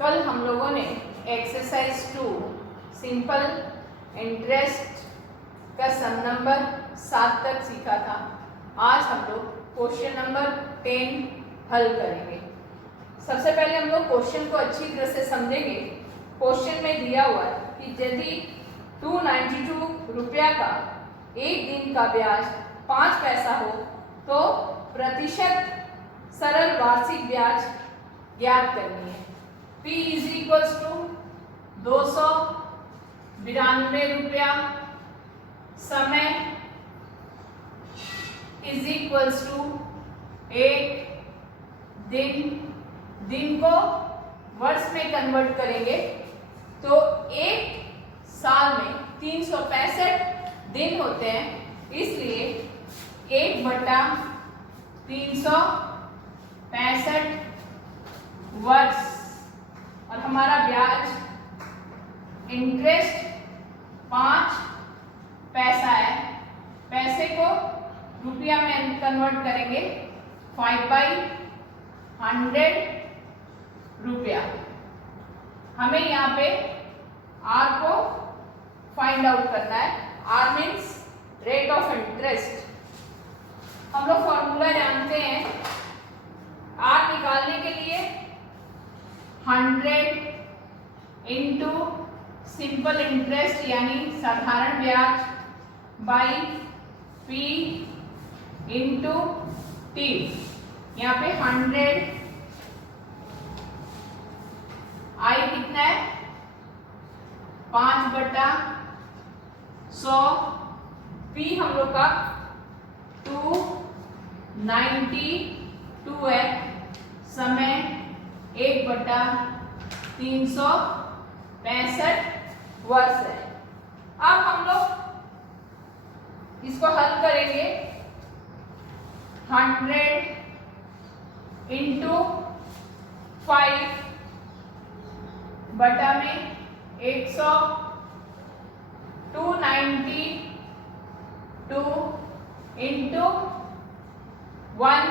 कल हम लोगों ने एक्सरसाइज 2 सिंपल इंटरेस्ट का सम नंबर 7 तक सीखा था। आज हम लोग क्वेश्चन नंबर 10 हल करेंगे। सबसे पहले हम लोग क्वेश्चन को अच्छी तरह से समझेंगे। क्वेश्चन में दिया हुआ है कि यदि 292 रुपया का एक दिन का ब्याज 5 पैसा हो तो प्रतिशत सरल वार्षिक ब्याज ज्ञात करनी है। P इज इक्वल्स टू 292 रुपया समय इज इक्वल्स टू एक दिन को वर्ष में कन्वर्ट करेंगे तो एक साल में 365 दिन होते हैं, इसलिए 1/365 वर्ष। और हमारा ब्याज इंटरेस्ट 5 पैसा है। पैसे को रुपया में कन्वर्ट करेंगे 5/100 रुपया। हमें यहाँ पे R को फाइंड आउट करना है। R means rate of interest. हम लोग फॉर्मूला जानते हैं। R निकालने के लिए 100 इंटू सिंपल इंटरेस्ट यानी साधारण ब्याज बाई P इंटू T। यहाँ पे 100 I कितना है 5/100। P हम लोग का 292 है। समय 1/365 वर्ष है। अब हम लोग इसको हल करेंगे। 100 इंटू 5 बटा में 100 292 इंटू 1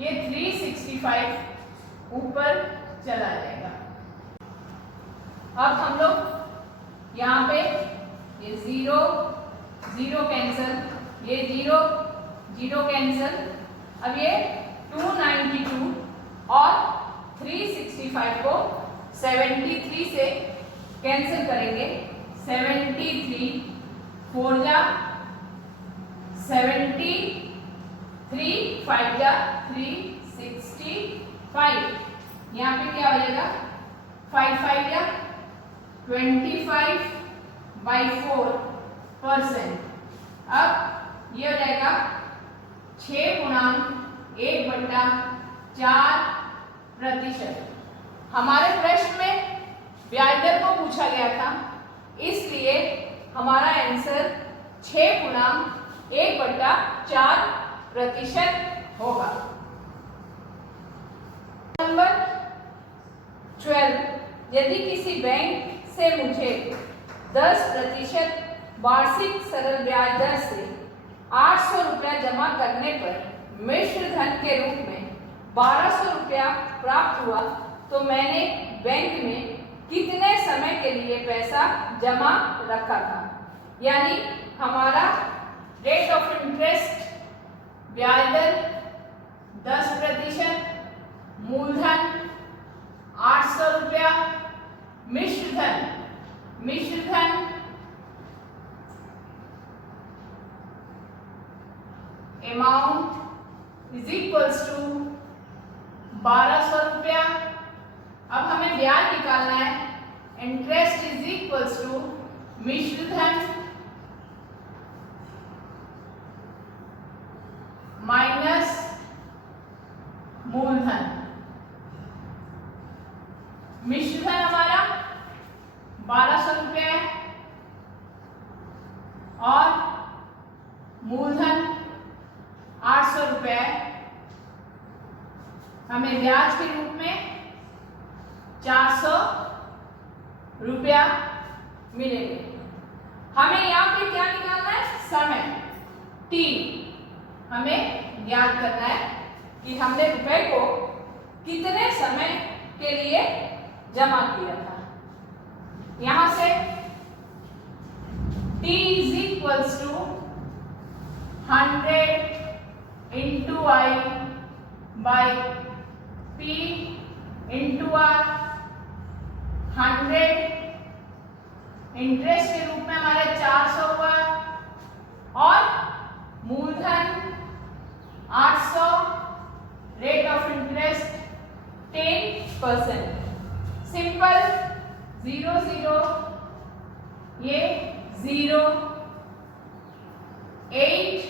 ये 365 ऊपर चला जाएगा। अब हम लोग यहाँ पे ये 0 0 कैंसल, ये 0 0 कैंसल। अब ये 292 और 365 को 73 से कैंसिल करेंगे। 73 4 जा 73 5 जा 365। यहाँ पे क्या हो जाएगा 5 5 या 25/4%। अब ये हो जाएगा 6/1/4%। हमारे प्रश्न में ब्याज दर को पूछा गया था, इसलिए हमारा आंसर 6/1/4% होगा। नंबर 12, यदि किसी बैंक से मुझे 10% वार्षिक सरल ब्याज दर से 800 रुपया जमा करने पर मिश्र धन के रूप में 1200 रुपया प्राप्त हुआ तो मैंने बैंक में कितने समय के लिए पैसा जमा रखा था। यानी हमारा रेट ऑफ इंटरेस्ट ब्याज दर 10%, मूलधन 800 रुपया, मिश्र धन अमाउंट इज इक्वल्स टू 1200 रुपया। अब हमें ब्याज निकालना है। इंटरेस्ट इज इक्वल्स टू मिश्र धन माइनस मूलधन। मिश्र धन हमारा 1200 रुपया है और मूलधन 800 रुपया है। हमें ब्याज के रूप में 400 रुपया मिलेंगे। हमें यहाँ पे क्या निकालना है समय T। हमें ज्ञात करना है कि हमने रुपए को कितने समय के लिए जमा किया था। यहां से T is equals to 100 into I by P into R। 100 interest के रूप में हमारे 400 हुआ और मूलधन 800, रेट ऑफ इंटरेस्ट 10%। सिंपल 0 0 ये 0, 8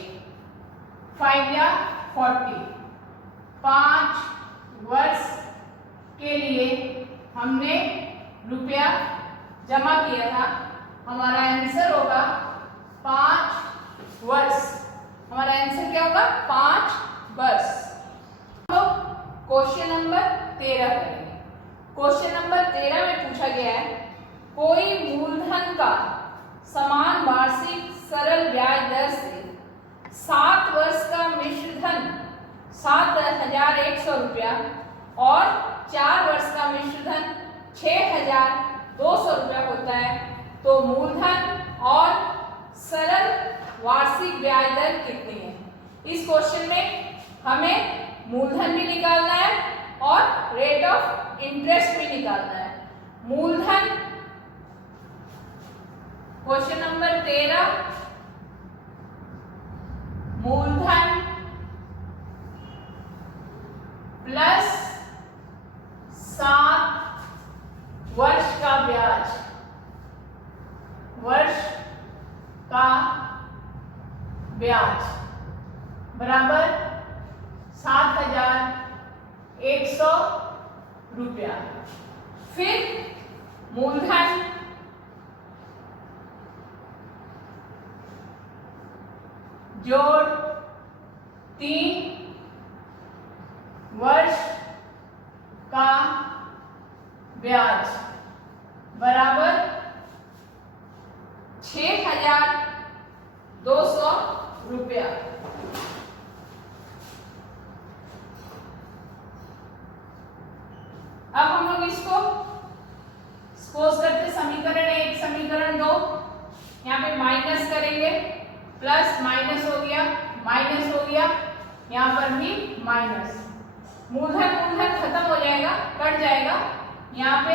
5 या 40। 5 वर्ष के लिए हमने रुपया जमा किया था। हमारा आंसर होगा 5 वर्ष। हमारा आंसर क्या होगा? 5 वर्ष। तो क्वेश्चन नंबर 13 करेंगे। क्वेश्चन नंबर 13 में पूछा गया है कोई मूलधन का समान वार्षिक सरल ब्याज दर से 7 वर्ष का मिश्र धन 7,100 रुपया और 4 वर्ष का मिश्र धन 6,200 रुपया होता है, तो मूलधन और सरल वार्षिक ब्याज दर कितनी है? इस क्वेश्चन में हमें मूलधन भी निकालना है और रेट ऑफ इंटरेस्ट भी निकालना है। मूलधन क्वेश्चन नंबर 13, मूलधन प्लस 7 वर्ष का ब्याज, वर्ष का ब्याज बराबर 7,100 रुपया। फिर मूलधन जोड़ 3 वर्ष का ब्याज बराबर 6,200 रुपया। अब हम लोग इसको सपोज करते समीकरण 1 समीकरण 2, यहाँ पे माइनस करेंगे, प्लस माइनस हो गया, माइनस हो गया, यहाँ पर भी माइनस। मूलधन मूलधन खत्म हो जाएगा, कट जाएगा। यहाँ पे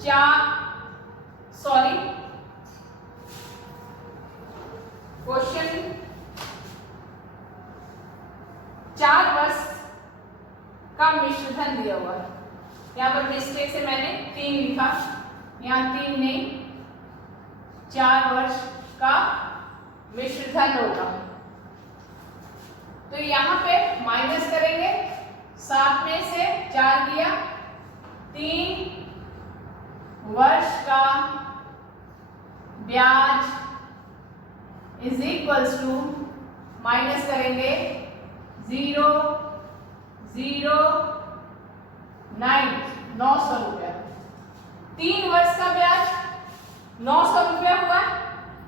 4 वर्ष का मिश्र धन दिया हुआ है। यहाँ पर मिस्टेक से मैंने 3 लिखा, यहाँ 3 नहीं, 4 वर्ष का मिश्र धन होगा। तो यहाँ पे माइनस करेंगे, 7 में से 4 दिया, 3 वर्ष का ब्याज इज इक्वल्स टू माइनस करेंगे 900 रुपया। 3 वर्ष का ब्याज 900 रुपया हुआ।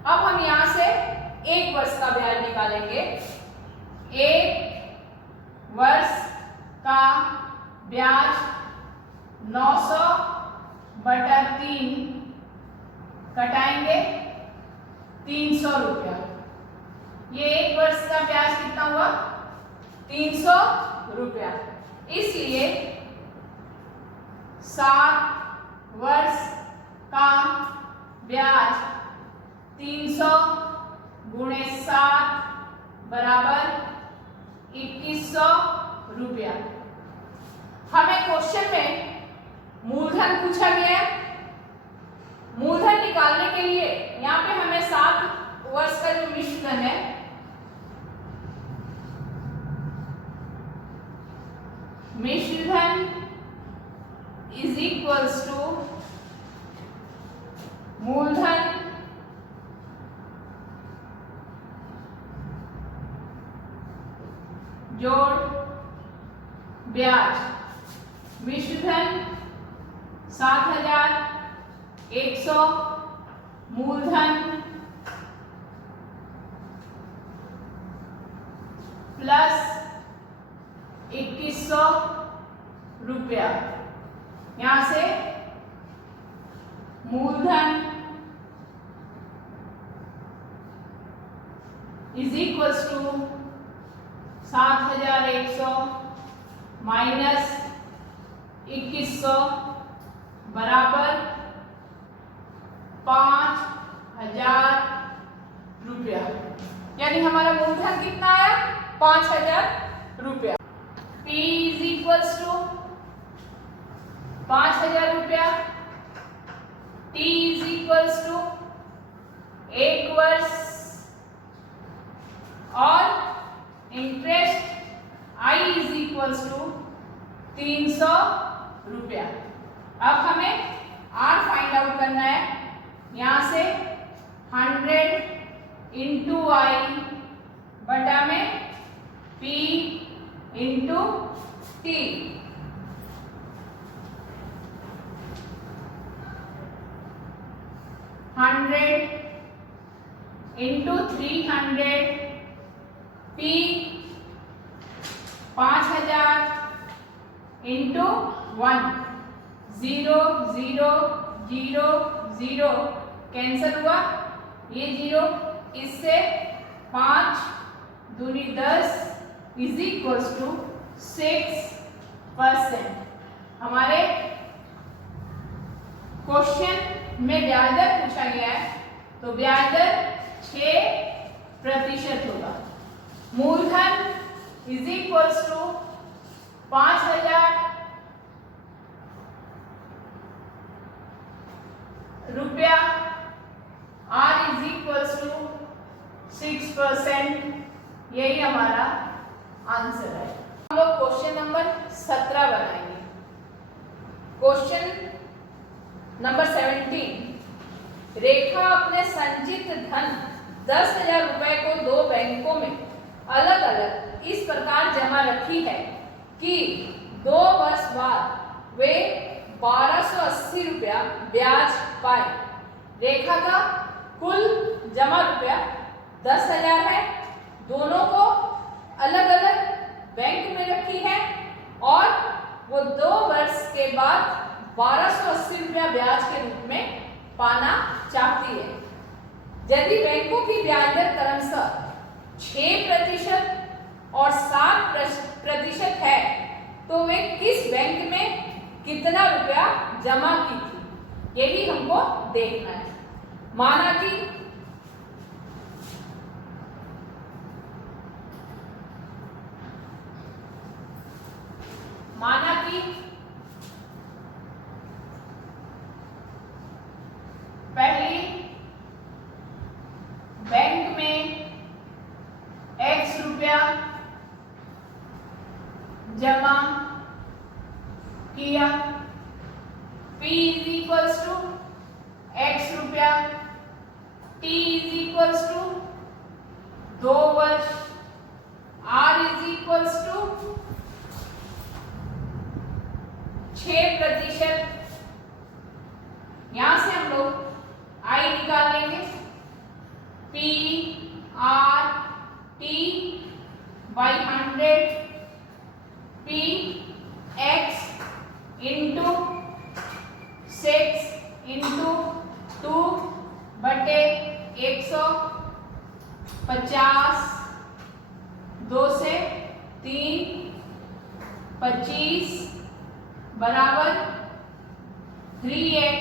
अब हम यहां से 1 वर्ष का ब्याज निकालेंगे। 1 वर्ष का ब्याज 900 बटा 3 कटाएंगे 300 रुपया। ये 1 वर्ष का ब्याज कितना हुआ? 300 रुपया। इसलिए 7 वर्ष का ब्याज 300 गुणे 7 बराबर 2100 रुपया। हमें क्वेश्चन में मूलधन पूछा गया है। मूलधन निकालने के लिए यहाँ पे हमें 7 वर्ष का जो मिश्र धन है, मिश्र धन इज इक्वल्स टू मूलधन जोड़ ब्याज। मिश्र धन 7,100, मूलधन प्लस 2100 रुपया। यहां से मूलधन इज इक्वल्स टू 7,100 माइनस 2,100 बराबर 5,000 रुपया। यानी हमारा मूलधन कितना आया? 5,000 रुपया। P इज इक्वल्स टू 5,000 रुपया। T इज इक्वल्स टू 1 वर्ष और interest I is equals to 300 रुपया। अब हमें R फाइंड आउट करना है। यहां से 100 इंटू I बटा में P into T। 100 into 300 P 5,000 into 1 0 0 0 0 cancel हुआ ये 0, इससे 5 दूनी 10 इज इक्वल्स टू 6%। हमारे क्वेश्चन में ब्याज दर पूछा गया है तो ब्याज दर 6% होगा। मूलधन इज इक्वल्स टू 5,000 रुपया, R इज इक्वल्स टू 6%। यही हमारा आंसर है। हम लोग क्वेश्चन नंबर 17 बनाएंगे। क्वेश्चन नंबर 17, रेखा अपने संचित धन 10,000 रुपए को 2 बैंकों में अलग अलग इस प्रकार जमा रखी है कि 2 वर्ष बाद वे 1280 रुपया ब्याज पाए। रेखा का कुल जमा रुपया 10,000 है, दोनों को अलग अलग बैंक में रखी है और वो 2 वर्ष के बाद 1280 रुपया ब्याज के रूप में पाना चाहती है। यदि बैंकों की ब्याज दर क्रमशः 6% और 7% है तो वे किस बैंक में कितना रुपया जमा की थी, यही हमको देखना है। माना कि पहली बैंक में X रुपया जमा किया, P is equals to X रुपया, T इज इक्वल्स टू 2 वर्ष, R इज इक्वल्स टू 6%। यहां से हम लोग I निकाल लेंगे। P R T by 100 P X into 6 into 2 बटे 150, 2 से 3 25 बराबर 3x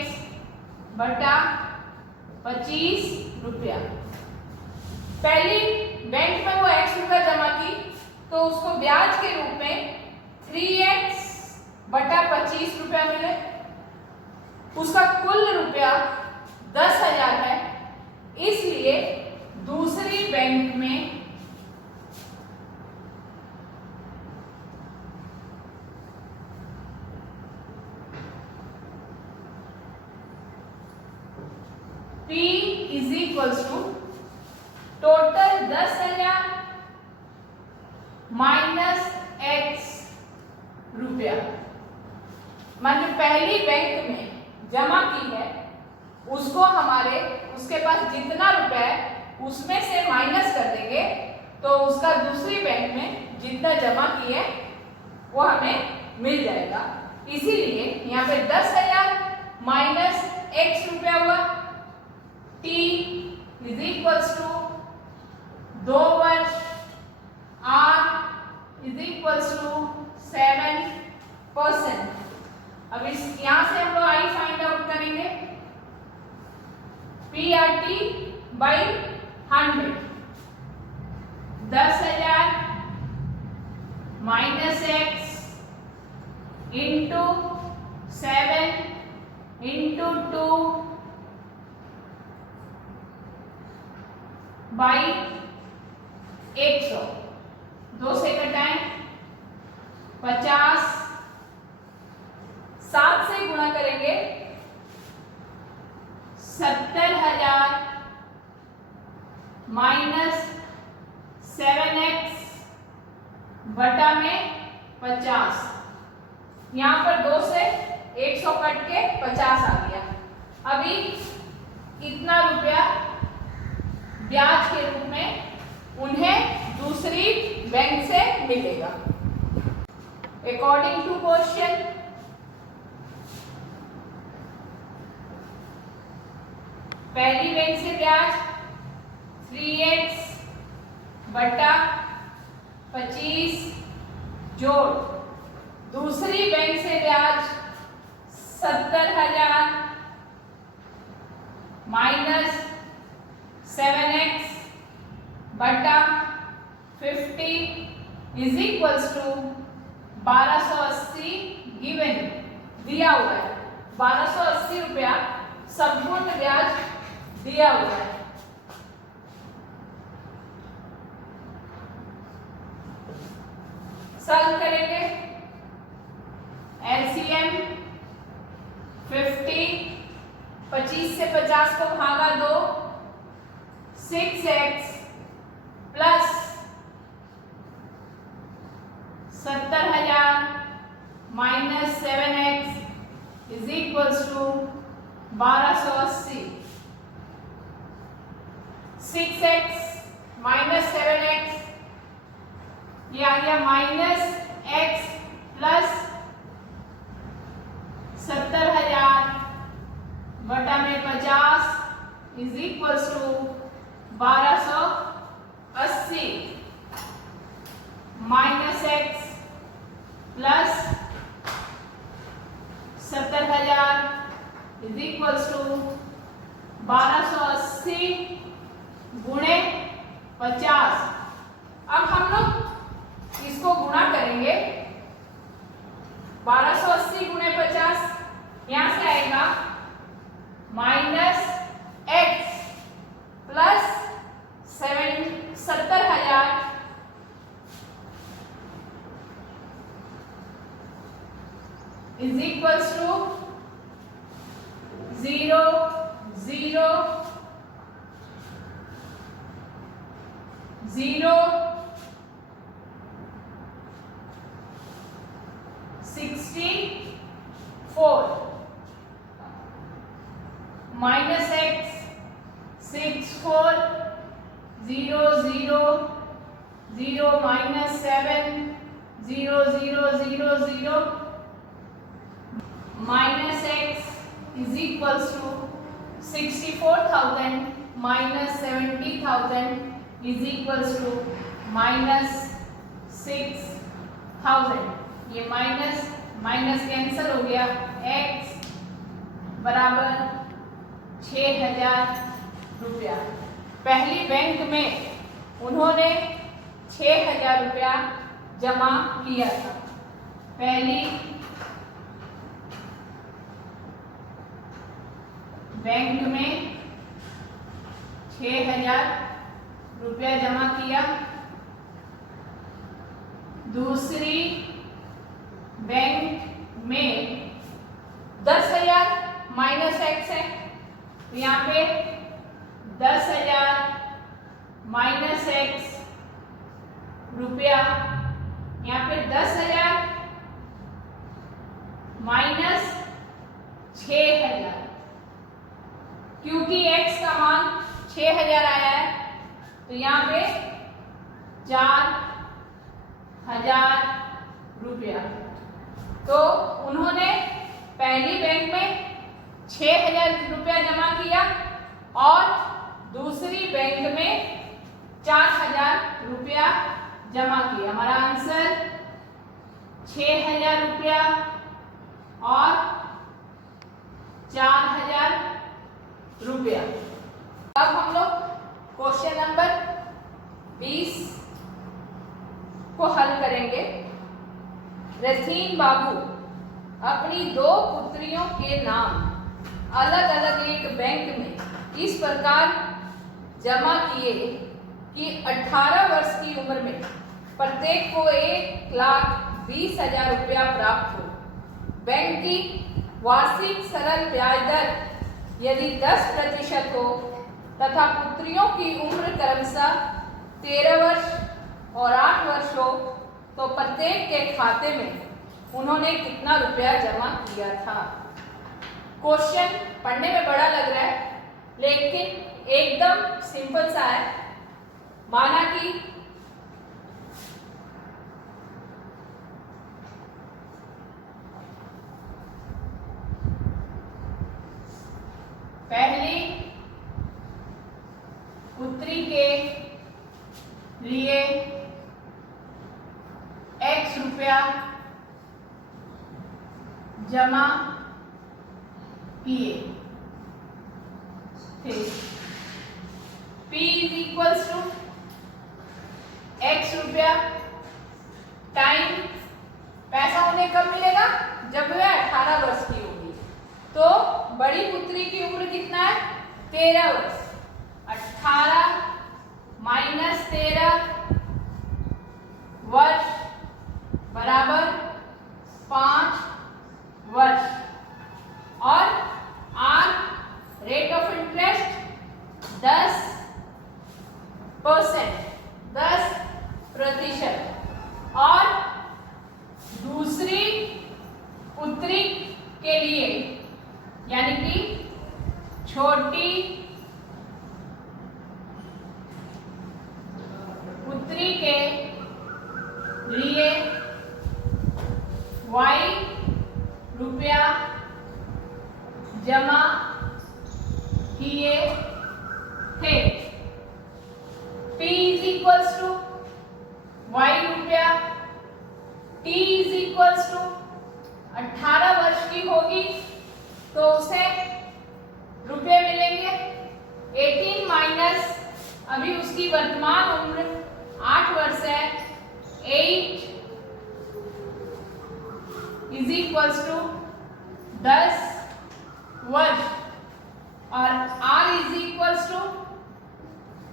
बटा 25 रुपया। पहली बैंक में वो x रुपया जमा की तो उसको ब्याज के रूप में 3x बटा 25 रुपया मिले। उसका कुल रुपया 10,000 है, इसलिए दूसरी बैंक में P is equals to total 10,000 minus x रुपया। माने पहली बैंक में जमा की है उसको उसके पास जितना रुपया है उसमें से माइनस कर देंगे तो उसका दूसरी बैंक में जितना जमा की है वो हमें मिल जाएगा। इसीलिए यहाँ पे 10,000 माइनस x रुपया हुआ, t इज इक्वल्स टू 2 वर्ष, r इज इक्वल्स टू 7%। अब इस यहां से हम लोग i फाइंड आउट करेंगे, PRT by 100, 10,000 minus x into 7 into 2 by 100, 2 से घटाएं 50, 7 से गुणा करेंगे 70,000 माइनस 7x बटा में 50। यहां पर 2 से 100 कट के 50 आ गया। अभी इतना रुपया ब्याज के रूप में उन्हें दूसरी बैंक से मिलेगा। अकॉर्डिंग टू क्वेश्चन, पहली बैंक से ब्याज 3x बटा 25 जोड़ दूसरी बैंक से ब्याज 70,000 माइनस 7x बटा 50 इज इक्वल्स टू 1280 गिवन, दिया हुआ है 1280 रुपया संपूर्ण ब्याज दिया हुआ है। सॉल्व करेंगे, एलसीएम 50, 25 से 50 को भागा 2, 6x plus 70,000 minus 7x is equals to 1280, 6x minus 7x ये आ गया माइनस x प्लस 70,000 बटा में 50 is equals to 1280 minus x plus 70,000 is equals to 1280 गुणे 50। अब हम लोग इसको गुणा करेंगे, 1280 गुणे 50 यहां से आएगा minus x plus 70,000 is equals to 0 0 0 64 minus x 64 0 0 0 minus 7 0 0 0 0 minus x is equals to 64,000 minus 70,000 is equals to minus 6,000। ये माइनस माइनस कैंसिल हो गया, x बराबर 6,000 रुपया। पहली बैंक में उन्होंने 6,000 रुपया जमा किया था। पहली बैंक में 6,000 रुपया जमा किया, दूसरी बैंक में 10,000 माइनस x है, तो यहाँ पे 10,000 माइनस x रुपया, यहाँ पे 10,000 माइनस 6,000, क्योंकि x का मान 6,000 आया है तो यहाँ पे 4,000 रुपया। तो उन्होंने पहली बैंक में 6,000 रुपया जमा किया और दूसरी बैंक में 4,000 रुपया जमा किया। हमारा आंसर 6,000 रुपया और 4,000 रुपया। अब हम लोग क्वेश्चन नंबर 20 को हल करेंगे। रथीन बाबू अपनी 2 पुत्रियों के नाम अलग अलग एक बैंक में इस प्रकार जमा किए कि 18 वर्ष की उम्र में प्रत्येक को 1,20,000 रुपया प्राप्त हो। बैंक की वार्षिक सरल ब्याज दर यदि 10% हो तथा पुत्रियों की उम्र क्रमशः 13 वर्ष और 8 वर्ष हो तो प्रत्येक के खाते में उन्होंने कितना रुपया जमा किया था। क्वेश्चन पढ़ने में बड़ा लग रहा है लेकिन एकदम सिंपल सा है। माना कि पहली पुत्री के लिए X रुपया जमा किए थे। P is equals to X रुपया टाइम पैसा उन्हें कब मिलेगा? जब वह 18 वर्ष की होगी। तो बड़ी पुत्री की उम्र कितना है? 13 वर्ष। 18 माइनस 13 वर्ष बराबर 5 वर्ष और R रेट ऑफ इंटरेस्ट 10% और दूसरी पुत्री के लिए यानी कि छोटी पुत्री के लिए Y रुपया जमा किए थे। P is equals to Y रुपया, T इज इक्वल्स टू 18 वर्ष की होगी तो उसे रुपये मिलेंगे। 18 माइनस अभी उसकी वर्तमान उम्र 8 वर्ष है। 8 इज इक्वल्स टू 10 वर्ष और R इज इक्वल्स टू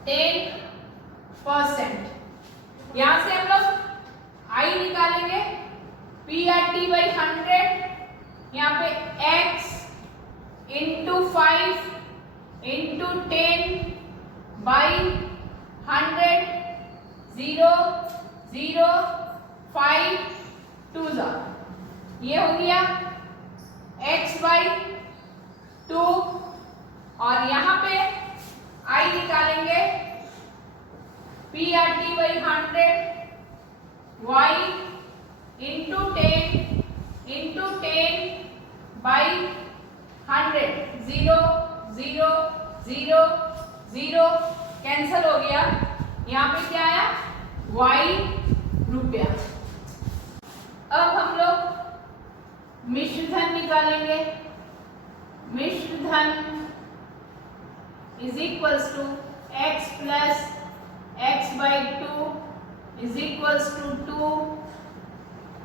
10%। यहां से हम लोग I निकालेंगे। PRT बाई 100 यहाँ पे X इंटू 5 इंटू 10 बाई 100 0 0 5 2 ये हो गया X बाई 2 और यहाँ पे I निकालेंगे। PRT by 100 Y into 10 by 100 0 0 0 0 cancel हो गया। यहाँ पे क्या आया? Y रुपया। अब हम लोग मिश्र धन निकालेंगे। मिश्र धन is equals to X plus X by 2 is equals to 2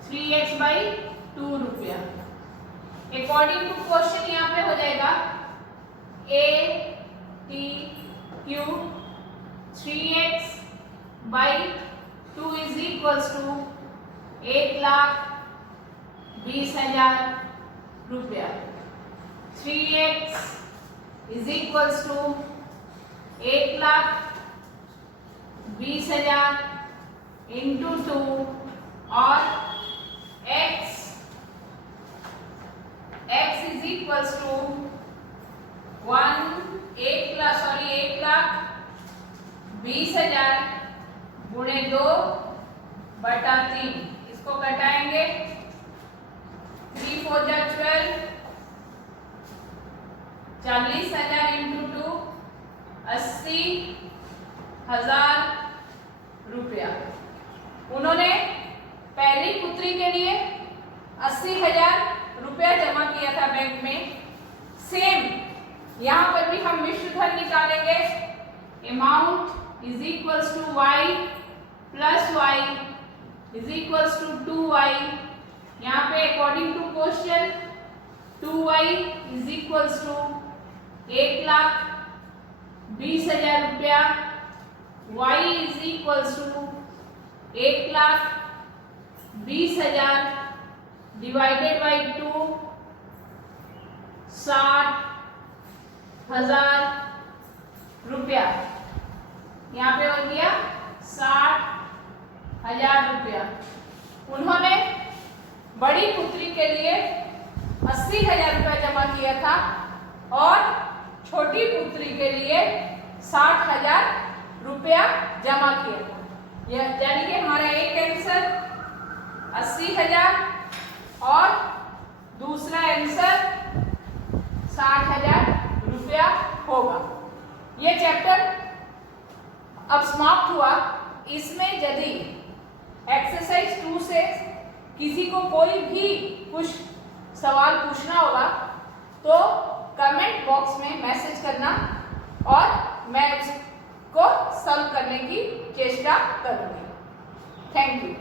3x by 2 रुपया। अकॉर्डिंग टू क्वेश्चन यहाँ पे हो जाएगा ATQ 3x by 2 is equals to 1,20,000 रुपया। 3x is equals to 1,20,000 into 2 और x इज इक्वल्स टू 1,20,000 गुणे 2/3। इसको घटाएंगे 4 जा 12, 40,000 इंटू 2, 80,000 रुपया। उन्होंने पहली पुत्री के लिए 80,000 रुपया जमा किया था बैंक में। सेम यहाँ पर भी हम मिश्र धन निकालेंगे। Amount is equals to y plus y is equals to 2y। यहाँ पे according to question 2y is equals to 1,20,000 रुपया, y is equals to 1,20,000 divided by 2, 60,000 रुपया। यहाँ पे हो गया 60,000 रुपया। उन्होंने बड़ी पुत्री के लिए 80,000 रुपया जमा किया था और छोटी पुत्री के लिए 60,000 रुपया जमा किया था। यह यानी कि हमारा एक आंसर 80,000 और दूसरा आंसर 60,000 रुपया होगा। ये चैप्टर अब समाप्त हुआ। इसमें यदि एक्सरसाइज 2 से किसी को कोई भी कुछ सवाल पूछना होगा तो कमेंट बॉक्स में मैसेज करना और मैं उसको सॉल्व करने की चेष्टा करूंगी। Thank you.